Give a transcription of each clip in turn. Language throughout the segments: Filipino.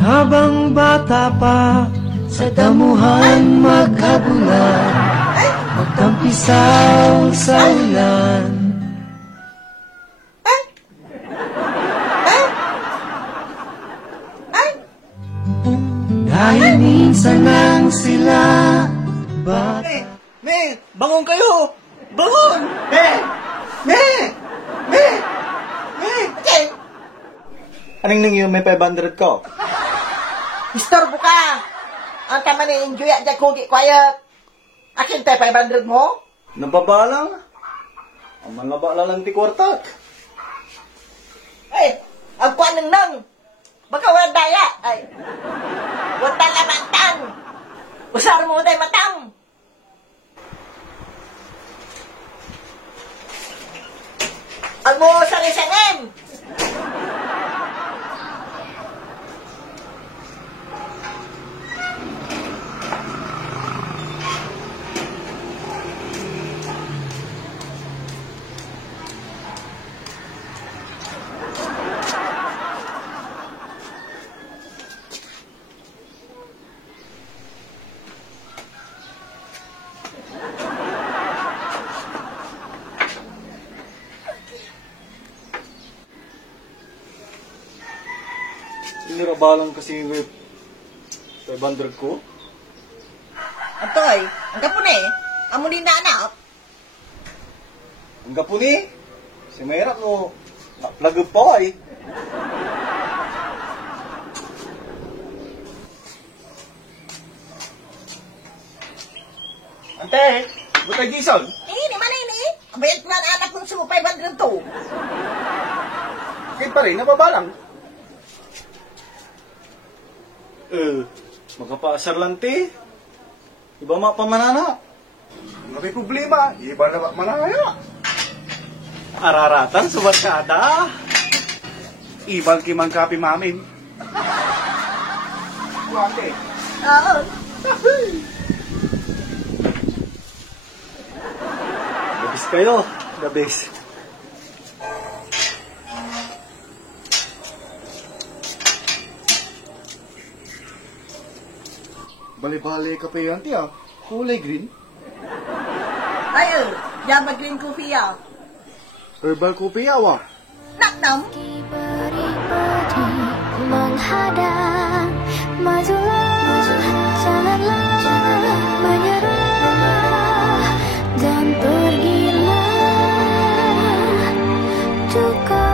Habang bata pa, sa damuhan maghabulan, magtampisaw sa ulan. Dahil minsan lang sila bata. Me! Bangon kayo! Bangon! Me! Anong nang yun, may 500 ko? Istorbo ka! Ang tama ni enjoy at kugi quiet. Akin tayo 500 mo? Nababalang? Ang malabala lang ti kwarta. Ay, ang kuanang nang. Baka wala daya. Ay, wala lamantang. Usar mo tayo matang. Ang mo sari-sangin. Nirabalang kasi may 500 ko. Antoy, ang kapune, amo din na anak. Ang gapuni, si Mayra mo, naplagod pa ay. Ante, butay gisag. Ini mana ini? Bayad na anak kong sumo 500 to. Kahit pa rin, nababalang. Magkapaasar lang ti. Iba mapamanana. May problema, iba na manaya. Araratan, subarkada. Ibang kimang kapi mamin. Wate. Oo. Gabis kayo, gabis. Bali-bali ka pa yun, tiya. Kulay green. Ay, jama green coffee ya. Herbal kopi awa. Naknam. Beri-beri menghadang, majulah, janganlah menyerah, dan pergilah juga.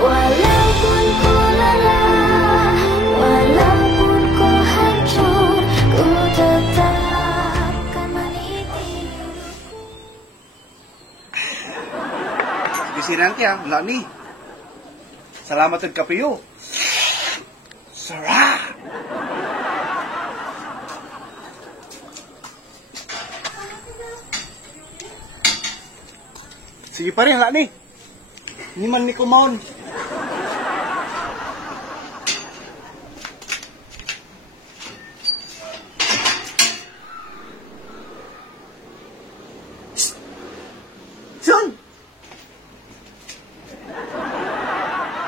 Walaupun ku lelah, walaupun ku hancur, ku tetap akan meniti. Bisi nanti ya, enggak nih. Salamat at kapiyo. Sarah! Sige pa rin, enggak nih. Ini man ni kumaon. Son!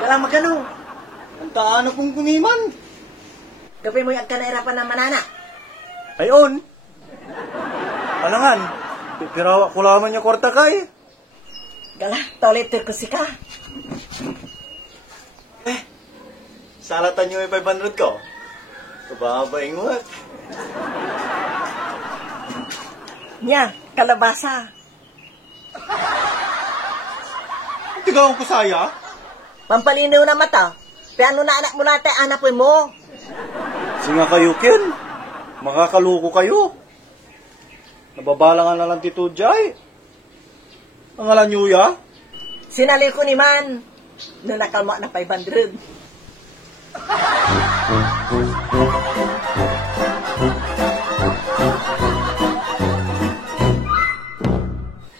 Dalam magano. Ang taan akong kuniman. Gapin mo yung kanahirapan ng manana. Ayon. Alangan. Pipirawa ko lamang niya kwarta kay. Galah, toilet ko si ka. Salatan niyo yung 500 ko. Kababaing mo. Nya, kalabasa. Tigawang ko saya. Pampalinaw na mata. Piano na anak mo natin, anak mo. Singa kayo, Ken. Makakaluko kayo. Nababalangan na lang tito Jai. Ang alam niyo ya? Sinali ko ni man. Nung nakalma na 500.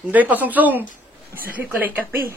Hindi, pasungsong. Isali ko lang kape.